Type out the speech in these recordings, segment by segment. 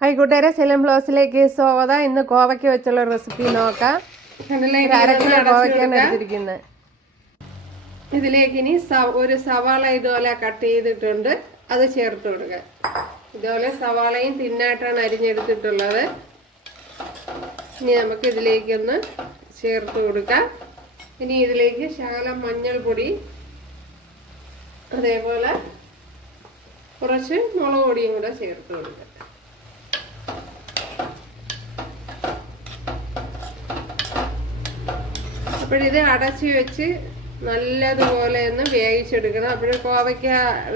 Hi കൂട്ടുകാരെ സെലം ബ്ലൗസിലേക്ക് സ്വാഗതം. ഇന്ന് കോവയ്ക്ക് വെച്ചുള്ള റെസിപ്പി നോക്കാം. കോവയ്ക്കാണ് എടുത്തിരിക്കുന്നത് ഇതിലേക്ക് ഇനി ഒരു സവാള ഇതുപോലെ കട്ട് ചെയ്തിട്ടുണ്ട്. അത് ചേർത്ത് കൊടുക്കുക ഇതുപോലെ സവാളയും തിന്നായിട്ടാണ് അരിഞ്ഞെടുത്തിട്ടുള്ളത്. ഇനി നമുക്ക് ഇതിലേക്കൊന്ന് ചേർത്ത് കൊടുക്കാം. ഇനി ഇതിലേക്ക് ശകലം മഞ്ഞൾപ്പൊടി അതേപോലെ കുറച്ച് മുളക് പൊടിയും കൂടെ ചേർത്ത് കൊടുക്കുക അപ്പോഴിത് അടച്ചു വെച്ച് നല്ലതുപോലെ ഒന്ന് വേവിച്ചെടുക്കണം. അപ്പോൾ കോവയ്ക്ക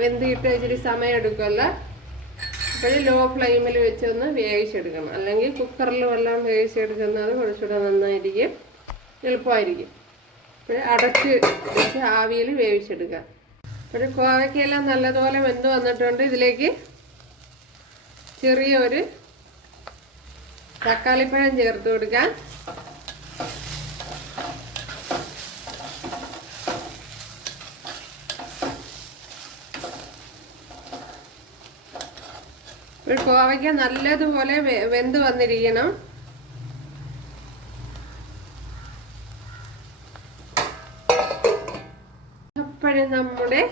വെന്തിട്ട് ഇച്ചിരി സമയം എടുക്കുമല്ലോ. അപ്പോൾ ലോ ഫ്ലെയിമിൽ വെച്ചൊന്ന് വേവിച്ചെടുക്കണം. അല്ലെങ്കിൽ കുക്കറിൽ വെള്ളം വേവിച്ചെടുക്കുന്നത് കുറച്ചുകൂടെ നന്നായിരിക്കും. എളുപ്പമായിരിക്കും. അപ്പോൾ അടച്ച് വെച്ച് ആവിയിൽ വേവിച്ചെടുക്കാം അപ്പോൾ കോവയ്ക്കെല്ലാം നല്ലതുപോലെ വെന്ത് വന്നിട്ടുണ്ട്. ഇതിലേക്ക് ചെറിയൊരു തക്കാളിപ്പഴം ചേർത്ത് കൊടുക്കാം. ഒരു കോവയ്ക്ക നല്ലതുപോലെ വെന്ത് വന്നിരിക്കണം. അപ്പോഴും നമ്മുടെ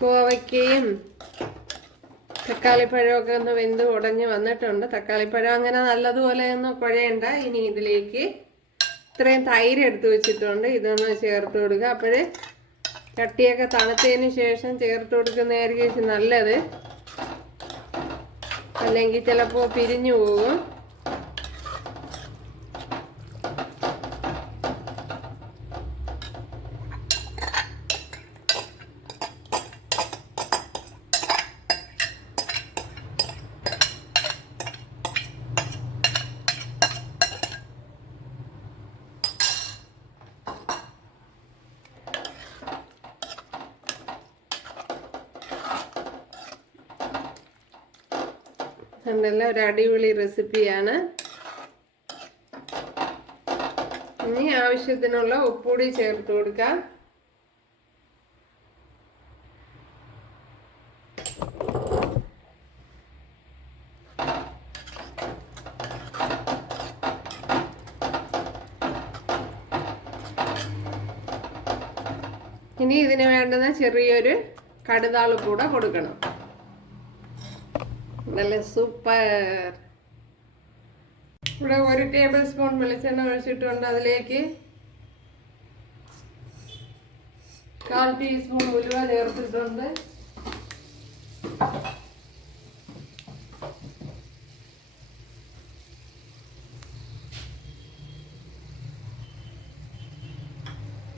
കോവയ്ക്കയും തക്കാളിപ്പഴമൊക്കെ ഒന്ന് വെന്ത് ഉടഞ്ഞ് വന്നിട്ടുണ്ട്. തക്കാളിപ്പഴം അങ്ങനെ നല്ലതുപോലെ ഒന്ന് കുഴയണ്ട. ഇനി ഇതിലേക്ക് ഇത്രയും തൈര് എടുത്ത് വെച്ചിട്ടുണ്ട്. ഇതൊന്ന് ചേർത്ത് കൊടുക്കുക. അപ്പോഴേ ചട്ടിയൊക്കെ തണുത്തതിന് ശേഷം ചേർത്ത് കൊടുക്കുന്നതായിരിക്കും നല്ലത്. അല്ലെങ്കിൽ ചിലപ്പോൾ പിരിഞ്ഞു പോകും. നല്ല ഒരു അടിപൊളി റെസിപ്പിയാണ്. ഇനി ആവശ്യത്തിനുള്ള ഉപ്പുകൂടി ചേർത്ത് കൊടുക്കാം. ഇനി ഇതിന് വേണ്ടുന്ന ചെറിയൊരു കടുതാൾ കൂടെ കൊടുക്കണം. നല്ല സൂപ്പർ. ഇവിടെ ഒരു ടേബിൾ സ്പൂൺ വെളിച്ചെണ്ണ ഒഴിച്ചിട്ടുണ്ട് അതിലേക്ക്. കാൽ ടീസ്പൂൺ ഉലുവ ചേർത്തിട്ടുണ്ട്.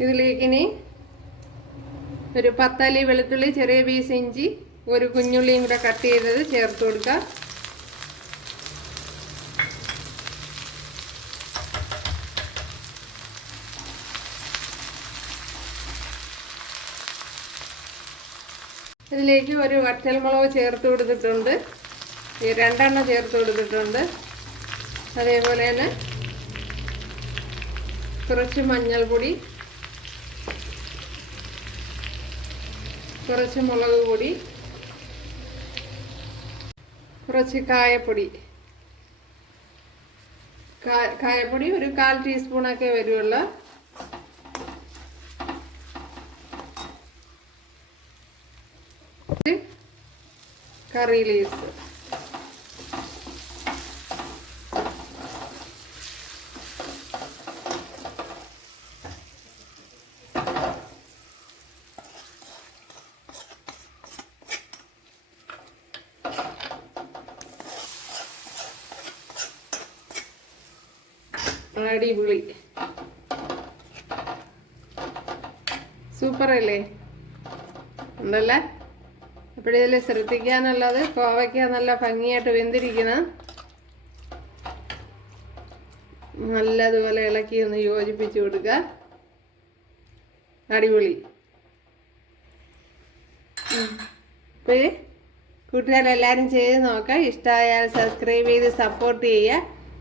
ഇതിലേക്കിനി ഒരു പത്തല്ലി വെളുത്തുള്ളി ചെറിയ പീസ് ഇഞ്ചി ഒരു കുഞ്ഞുള്ളിയും കൂടെ കട്ട് ചെയ്തത് ചേർത്ത് കൊടുക്കുക ഇതിലേക്ക് ഒരു വറ്റൽമുളക് ചേർത്ത് കൊടുത്തിട്ടുണ്ട്. രണ്ടെണ്ണം ചേർത്ത് കൊടുത്തിട്ടുണ്ട്. അതേപോലെ തന്നെ കുറച്ച് മഞ്ഞൾപ്പൊടി കുറച്ച് മുളക് പൊടി കുറച്ച് കായപ്പൊടി. കായപ്പൊടി ഒരു കാൽ ടീസ്പൂണൊക്കെ ഇത് കറി ലീവ്സ് അടിപൊളി. സൂപ്പറല്ലേ? ഉണ്ടല്ലേ? അപ്പോഴിതിൽ ശ്രദ്ധിക്കാനുള്ളത്? കോവയ്ക്ക നല്ല ഭംഗിയായിട്ട് വെന്തിരിക്കണം നല്ലതുപോലെ ഇളക്കി ഒന്ന് യോജിപ്പിച്ച് കൊടുക്കുക അടിപൊളി. അപ്പോൾ കൂട്ടുകാരെല്ലാവരും ചെയ്ത് നോക്കാം. ഇഷ്ടമായാൽ സബ്സ്ക്രൈബ് ചെയ്ത് സപ്പോർട്ട് ചെയ്യുക.